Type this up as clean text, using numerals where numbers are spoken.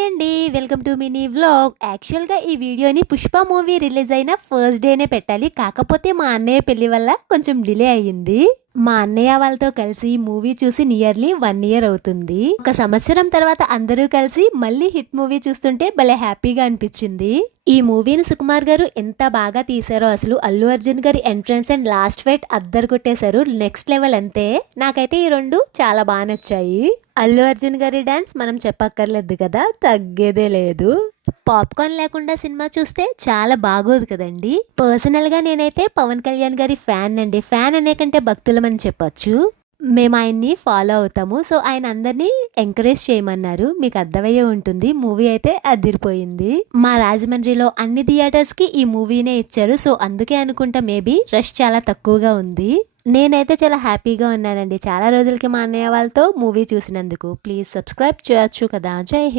Hi అండి. Welcome to mini vlog. యాక్చువల్‌గా ఈ వీడియోని 'పుష్ప' మూవీ రిలీజ్ అయిన ఫస్ట్ డేనే పెట్టాలి. కాకపోతే మా అన్నయ్య పెళ్లి వల్ల కొంచెం డిలే అయ్యింది. మా అన్నయ్య వాళ్ళతో కలిసి మూవీ చూసి నియర్లీ 1 ఇయర్ అవుతుంది. ఒక సంవత్సరం తర్వాత అందరూ కలిసి మళ్ళీ హిట్ మూవీ చూస్తుంటే భలే హ్యాపీగా అనిపించింది. ఈ మూవీని సుకుమార్ గారు ఎంత బాగా తీశారో అసలు. అల్లు అర్జున్ గారి ఎంట్రన్స్ అండ్ లాస్ట్ ఫైట్ అద్దరు కొట్టేశారు. నెక్స్ట్ లెవెల్ అంతే. నాకైతే ఈ రెండు చాలా బాగా నచ్చాయి. అల్లు అర్జున్ గారి డాన్స్ మనం చెప్పక్కర్లేదు కదా, తగ్గేదే లేదు. పాప్కార్న్ లేకుండా సినిమా చూస్తే చాలా బాగోదు కదండి. పర్సనల్ గా నేనైతే పవన్ కళ్యాణ్ గారి ఫ్యాన్ అండి. ఫ్యాన్ అనే కంటే భక్తులమని చెప్పొచ్చు. మేము ఆయన్ని ఫాలో అవుతాము. సో ఆయన అందరినీ ఎంకరేజ్ చేయమన్నారు. మీకు అర్థమయ్యే ఉంటుంది. మూవీ అయితే అదిరిపోయింది. మా రాజమండ్రిలో అన్ని థియేటర్స్ కి ఈ మూవీనే ఇచ్చారు. సో అందుకే అనుకుంటా మేబీ రష్ చాలా తక్కువగా ఉంది. నేనైతే చాలా హ్యాపీగా ఉన్నానండి. చాలా రోజులకి మా అన్నయ్య వాళ్ళతో మూవీ చూసినందుకు. ప్లీజ్ సబ్స్క్రైబ్ చేయొచ్చు కదా. జై హింద్.